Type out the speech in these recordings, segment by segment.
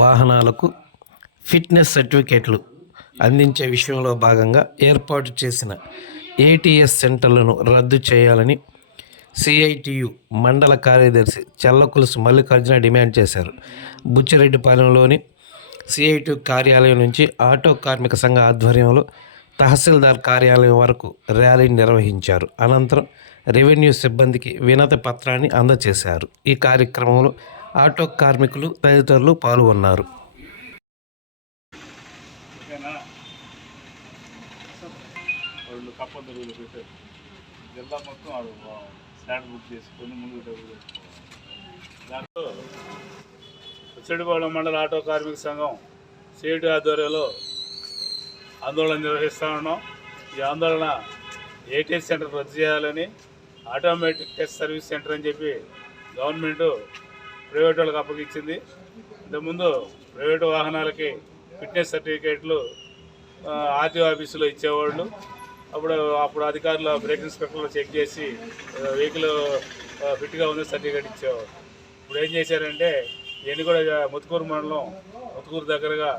వాహనాలకు ఫిట్నెస్ సర్టిఫికేట్లు అందించే విషయంలో భాగంగా ఏర్పాటు చేసిన ఏటీఎస్ సెంటర్లను రద్దు చేయాలని సిఐటియు మండల కార్యదర్శి చల్లకులుసు మల్లికార్జున డిమాండ్ చేశారు. బుచ్చిరెడ్డిపాలెంలోని సిఐటియు కార్యాలయం నుంచి ఆటో కార్మిక సంఘ ఆధ్వర్యంలో తహసీల్దార్ కార్యాలయం వరకు ర్యాలీ నిర్వహించారు. అనంతరం రెవెన్యూ సిబ్బందికి వినతి పత్రాన్ని అందజేశారు. ఈ కార్యక్రమంలో ఆటో కార్మికులు తదితరులు పాల్గొన్నారు. జిల్లా మొత్తం స్లాట్ బుక్ చేసుకొని ముందుకు దాంట్లో బుచ్చిరెడ్డిపాలెం మండల ఆటో కార్మిక సంఘం సిఐటి ఆధ్వర్యంలో ఆందోళన నిర్వహిస్తూ ఉన్నాం. ఈ ఆందోళన ఏటీఎస్ సెంటర్ రద్దు చేయాలని, ఆటోమేటిక్ టెస్ట్ సర్వీస్ సెంటర్ అని చెప్పి గవర్నమెంటు ప్రైవేట్ వాళ్ళకి అప్పగించింది. ఇంతకుముందు ప్రైవేటు వాహనాలకి ఫిట్నెస్ సర్టిఫికేట్లు ఆర్టీఓ ఆఫీసులో ఇచ్చేవాళ్ళు. అప్పుడు అధికారులు బ్రేక్ ఇన్స్పెక్టర్లు చెక్ చేసి వెహికల్ ఫిట్గా ఉంది సర్టిఫికేట్ ఇచ్చేవారు. ఇప్పుడు ఏం చేశారంటే ఇవన్నీ కూడా ముత్తుకూరు మండలం ముత్తుకూరు దగ్గరగా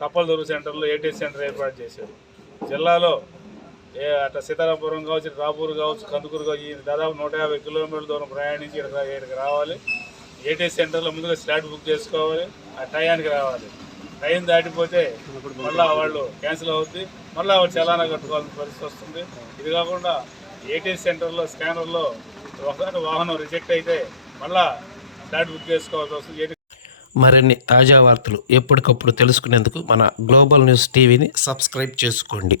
కప్పలదూరు సెంటర్లో ఏటీఎస్ సెంటర్ ఏర్పాటు చేశారు. జిల్లాలో అట్లా సీతారామపురం కావచ్చు, రాపూర్ కావచ్చు, కందుకూరు కావచ్చు, దాదాపు 150 కిలోమీటర్ల దూరం ప్రయాణించి ఇక్కడికి రావాలి. ఏటీఎస్ సెంటర్లో ముందుగా స్లాట్ బుక్ చేసుకోవాలి, ఆ టయానికి రావాలి. టైం దాటిపోతే మళ్ళీ వాళ్ళు క్యాన్సిల్ అవుతుంది, మళ్ళీ వాళ్ళు చలానా కట్టుకోవాల్సిన పరిస్థితి వస్తుంది. ఇది కాకుండా ఏటీఎస్ సెంటర్లో స్కానర్లో ఒకసారి వాహనం రిజెక్ట్ అయితే మళ్ళీ స్లాట్ బుక్ చేసుకోవాల్సి వస్తుంది. మరిన్ని తాజా వార్తలు ఎప్పటికప్పుడు తెలుసుకునేందుకు మన గ్లోబల్ న్యూస్ టీవీని సబ్స్క్రైబ్ చేసుకోండి.